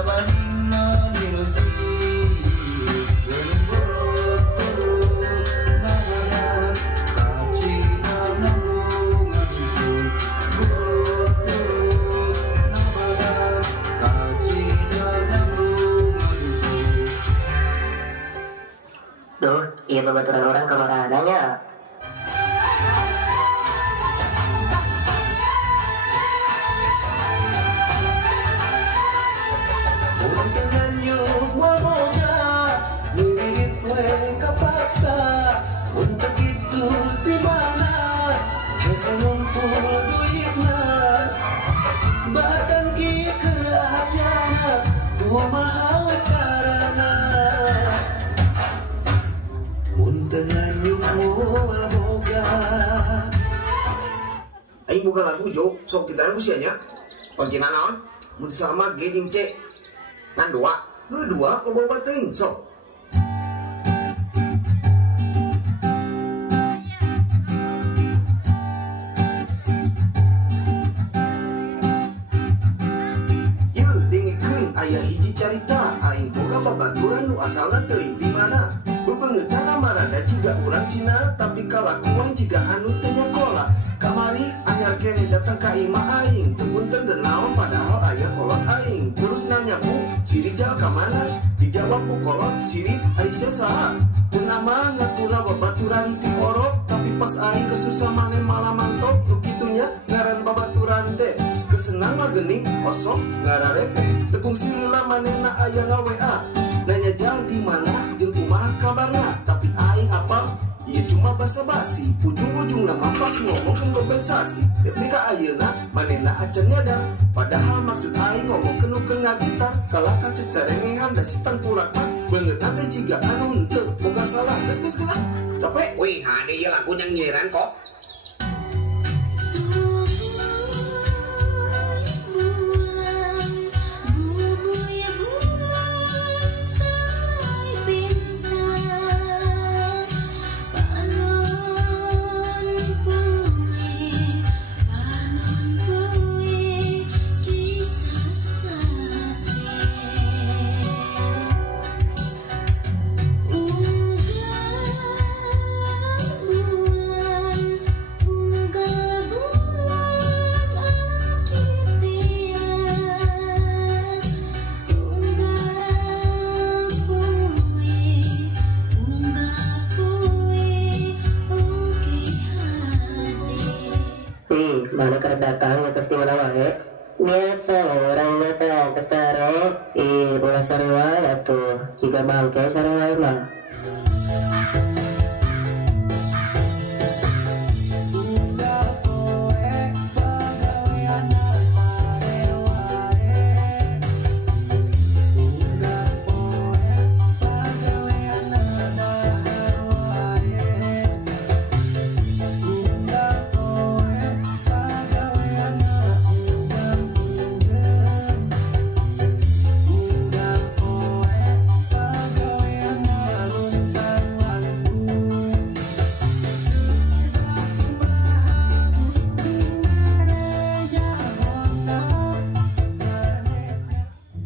sabanina nirusi berurut-urut nabaran kacina nanggunganku berurut-urut nabaran kacina nanggunganku. Duh, iya babaturan orang kemarananya. Untuk itu di mana hese ngumpul duitna bahkan ki kerahnya kumaha carana mun teu nganyual boga. Aing buka lagu Jo, sok kita usianya kuncina naon mun sama G jeung C kan dua kalau bawa teuing sok. Aya hiji carita aing boga babaturan nu asalna teuing di mana bebeungeutna marada jiga urang Cina tapi kalakuan jiga anu teu nyakola kamari anyar kene datang ka imah aing teu punten teu naon padahal aya kolot aing terus nanya bu si Rijal ka mana dijawab ku kolot si Rit ari saha cenah mah ngakuna babaturan ti orok tapi pas aing kesusah maneh malah mantap nu kitunya ngaran babaturan teh kesenang mah geuning osok ngararepe tekung silila manehna aya nga-WA nanya jang di mana jeung kumaha kabarna tapi aing apal ieu cuma basa-basi ujung-ujungna mah pas ngomongkeun kompensasi tapi ka ayeuna manehna acan nyadar padahal maksud aing ngomongkeun nu keur ngagitar kalah kacecerengehan da si tangkurak mah beungeutna teh jiga anu henteu boga salah geus capek wih hade ieu lagu yang nyiliran kok. Mana kedatang atas di mana wae nya seorang datang ke sare ulah sarua atuh jika bangke sarua mah.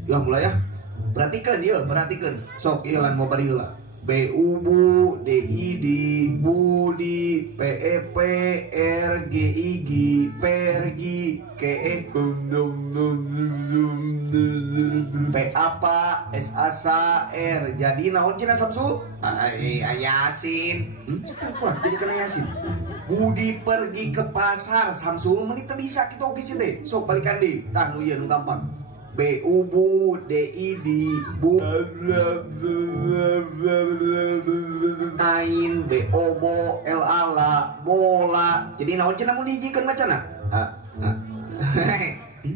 Ya mulai ya. Perhatikan. Sok ieu lan mau bari heula. B U Bu D I D Budi P E P R G I G pergi K E P apa S A S A R jadi naon cenah Samsul? Yasin. Kurang jadi kena Yasin. Budi pergi ke pasar Samsul menit teu bisa kitu oge teh. Sok balikan deui. Tah nu ieu nu gampang. B U Bu D I D Bu Ain B O Bo L A La bola jadi naon cenah mun dijiekeun macana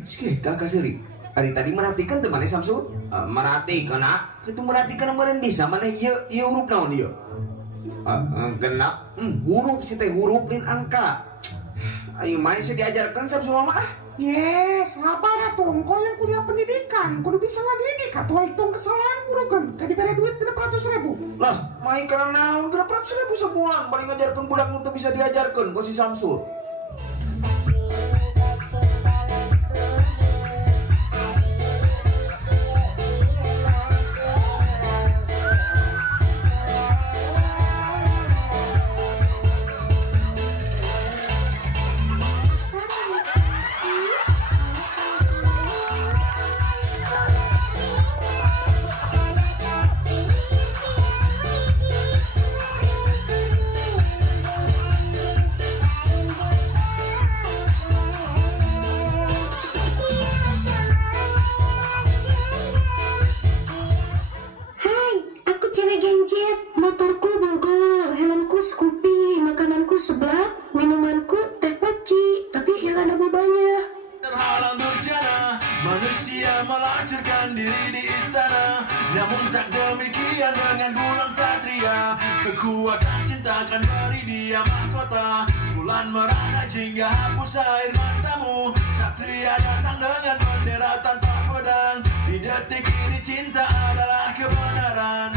Cik kakak seri hari tadi merhatikan teman Samsul merhatikan itu merhatikan kemarin bisa mana iya huruf naon ieu genap huruf sih teh huruf lin angka ayo main saya diajarkan Samsul mah Yes, sabar atuh, engkau yang kuliah pendidikan, kudu bisa ngadidik atau hitung kesalahan guru kan, kayak diberi duit 600.000. Lah, main karena naon 600.000 sebulan, paling ngajarkan budak nu teu bisa diajarkan ku si Samsul. Manusia melacurkan diri di istana, namun tak demikian dengan bulan satria. Kekuatan cinta akan beri dia mahkota, bulan merana hingga hapus air matamu. Satria datang dengan bendera tanpa pedang, di detik ini cinta adalah kebenaran.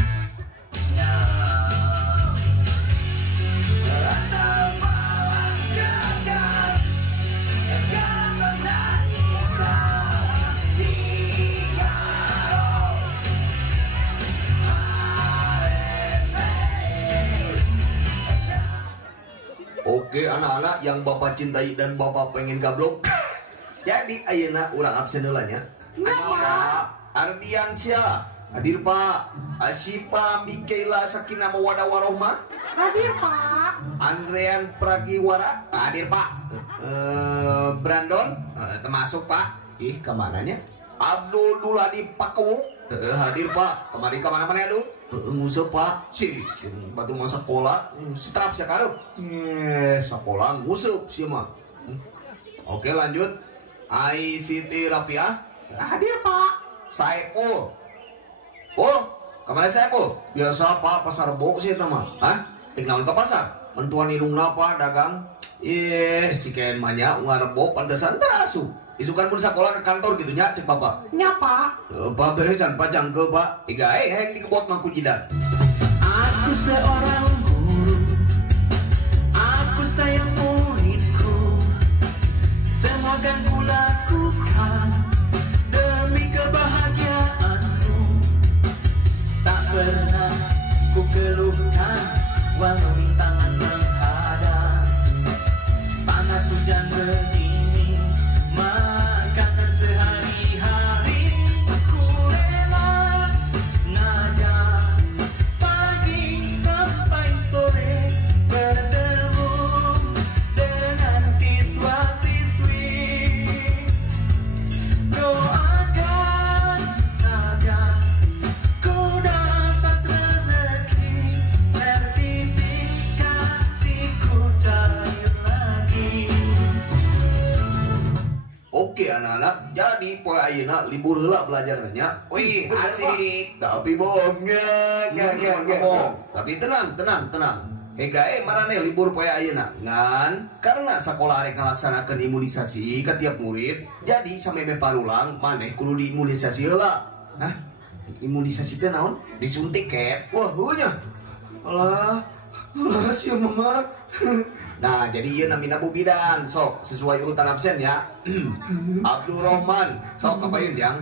Oke anak-anak yang bapak cintai dan bapak pengen gablok. Jadi ayeuna urang absen heulanya. Pak Ardiansyah hadir Pak. Asipa Mikaela Sakinah Mawaddah Warohmah Hadir Pak. Andrean Pragiwara hadir Pak. Brandon termasuk Pak. Ih kemananya? Abdul Duladi Pakewu hadir Pak. Kemari kemana-mana Dul? Ngusep Pak. Si batu mau sekolah. Setrap sekarang. Sekolah ngusep sih mah. Oke lanjut. Ai Siti Rapiah Hadir Pak. Saipul. Oh, kemana Saipul? Biasa Pak pasar bok sih mah. Hah? Tinggal ke pasar. Mentuan hidungna Pak dagang. Si Ken manya ngarebok pantesan terasu. Isukan pun sekolah ke kantor gitu nya cek Bapak. Nya Pak. Pak beresan Pak jangkel Pak. Iga yang dikebot mangku jidat. Aku seorang guru, aku sayang muridku. Semoga ku lakukan demi kebahagiaanmu. Tak pernah ku keluhkan walau rintangan menghadap. Panas hujan begini, makanan sehari-hari ku rela ngajak pagi sampai sore bertemu dengan siswa-siswi. Doakan saja ku dapat rezeki, sertifikasiku cair lagi. Oke anak-anak, jadi poe ayeuna libur heula belajarnya. Wih, asik. Tapi bohong bohong. Tapi tenang. Hegae marane libur poe ayeuna. Ngan karena sekolah arek ngalaksanakeun imunisasi ke tiap murid, jadi sameme parulang maneh kudu diimunisasi heula. Hah? Imunisasi teh naon? Disuntik ket. Wah, heunya. Alah sia mama. Nah, jadi ieu namina Bu Bidan. Sok sesuai urutan absen ya. Abdul Rahman, sok kapain yang?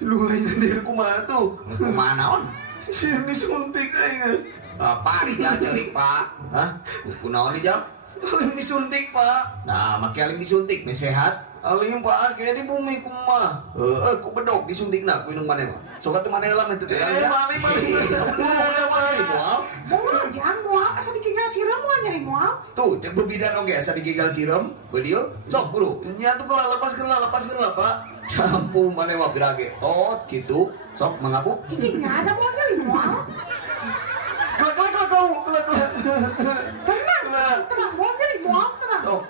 Lu aja dir kumaha tuh? Kumaha naon? Si disuntik aing. Pak, dia cerik Pak. Hah? Kunaon di jam? Alim disuntik Pak. Nah, make alim disuntik, me sehat. Alim Pak, kayak di bumi kumah. Ku bedog disuntikna ku indung maneh mah. Sok atuh maneh lah mentu teh. Mali. Sok mali moal. Moal yang moal asa digigal siram moal nyari moal. Tuh, cek Bu Bidan oge asa digigal siram. Bedio, sok buru. Nya tuh lepaskeun lah Pak. Campur maneh mah birage tot gitu. Sok mangabu. Cicingnya ada moal nyari moal. Kelak. Tenang moal nyari moal tenang. Sok.